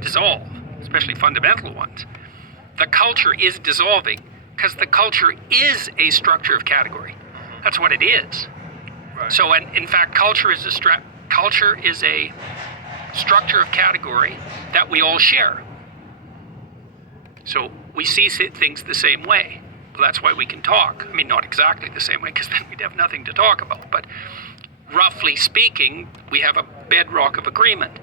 dissolve, especially fundamental ones. The culture is dissolving because the culture is a structure of category. That's what it is. Right. So, and in fact, culture is a structure of category that we all share. So we see things the same way. Well, that's why we can talk. I mean, not exactly the same way, because then we'd have nothing to talk about. But roughly speaking, we have a bedrock of agreement.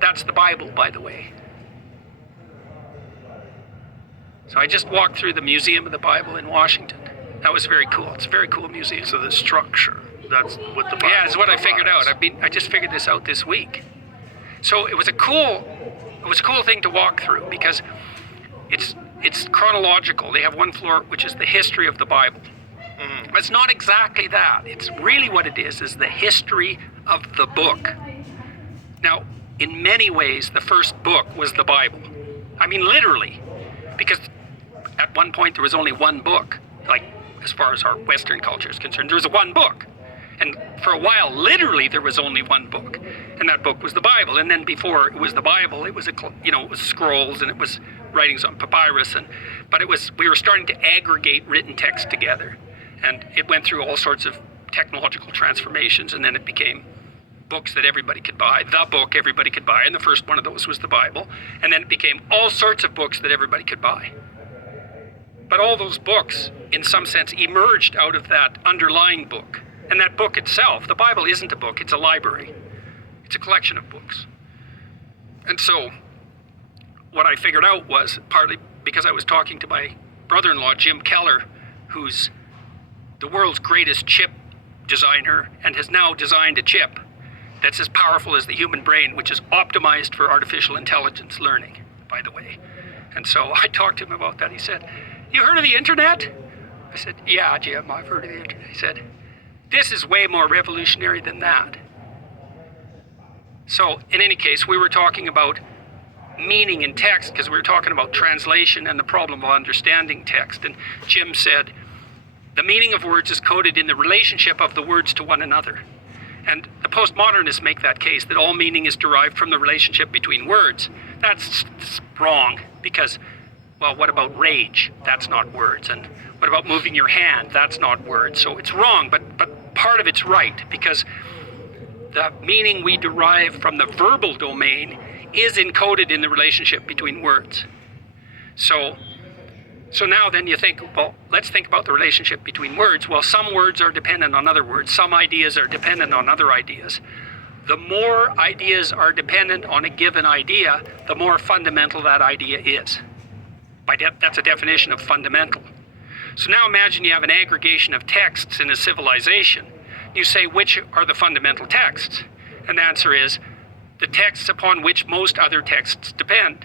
That's the Bible, by the way. So I just walked through the Museum of the Bible in Washington. That was very cool. It's a very cool museum. So the structure, that's what the Bible Yeah, it's what I figured out. provides. I just figured this out this week. So it was a cool thing to walk through because it's chronological. They have one floor which is the history of the Bible. Mhm. But it's not exactly that. It's really what it is the history of the book. Now, in many ways, the first book was the Bible. I mean, literally, because at one point there was only one book. Like, as far as our Western culture is concerned, there was one book. And for a while, literally, there was only one book. And that book was the Bible. And then before it was the Bible, it was it was scrolls and it was writings on papyrus. But we were starting to aggregate written text together. And it went through all sorts of technological transformations. And then it became books that everybody could buy, the book everybody could buy. And the first one of those was the Bible. And then it became all sorts of books that everybody could buy. But all those books, in some sense, emerged out of that underlying book. And that book itself, the Bible isn't a book, it's a library. It's a collection of books. And so, what I figured out was, partly because I was talking to my brother-in-law, Jim Keller, who's the world's greatest chip designer and has now designed a chip that's as powerful as the human brain, which is optimized for artificial intelligence learning, by the way. And so I talked to him about that. He said, "You heard of the internet?" I said, "Yeah, Jim, I've heard of the internet." He said, "This is way more revolutionary than that." So, in any case, we were talking about meaning in text because we were talking about translation and the problem of understanding text. And Jim said, the meaning of words is coded in the relationship of the words to one another. And the postmodernists make that case, that all meaning is derived from the relationship between words. That's wrong because, well, what about rage? That's not words. And what about moving your hand? That's not words. So it's wrong, but part of it's right because the meaning we derive from the verbal domain is encoded in the relationship between words. So now then you think, well, let's think about the relationship between words. Well, some words are dependent on other words. Some ideas are dependent on other ideas. The more ideas are dependent on a given idea, the more fundamental that idea is. That's a definition of fundamental. So now imagine you have an aggregation of texts in a civilization. You say, which are the fundamental texts? And the answer is, the texts upon which most other texts depend.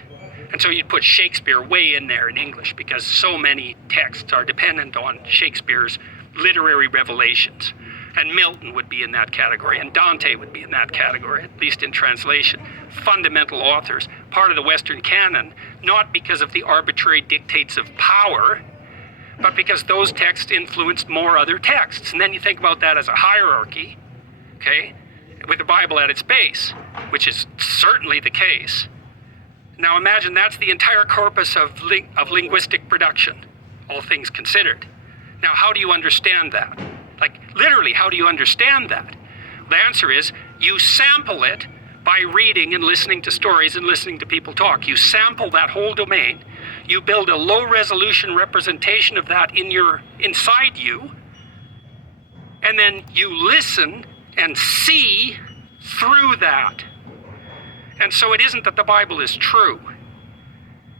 And so you'd put Shakespeare way in there in English because so many texts are dependent on Shakespeare's literary revelations. And Milton would be in that category, and Dante would be in that category, at least in translation. Fundamental authors, part of the Western canon, not because of the arbitrary dictates of power, but because those texts influenced more other texts. And then you think about that as a hierarchy, okay, with the Bible at its base, which is certainly the case. Now imagine that's the entire corpus of linguistic production, all things considered. Now how do you understand that? Like literally, how do you understand that? The answer is you sample it by reading and listening to stories and listening to people talk. You sample that whole domain. You build a low resolution representation of that inside you, and then you listen and see through that. And so it isn't that the Bible is true.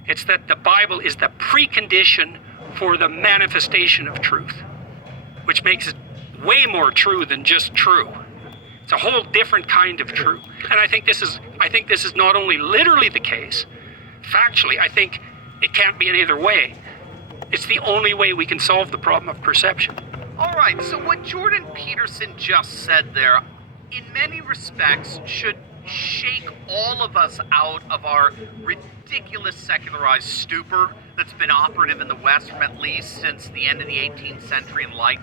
It's that the Bible is the precondition for the manifestation of truth, which makes it way more true than just true. It's a whole different kind of true. And I think this is not only literally the case, factually, I think it can't be any other way. It's the only way we can solve the problem of perception. All right, so what Jordan Peterson just said there, in many respects, should shake all of us out of our ridiculous secularized stupor that's been operative in the West from at least since the end of the 18th century and like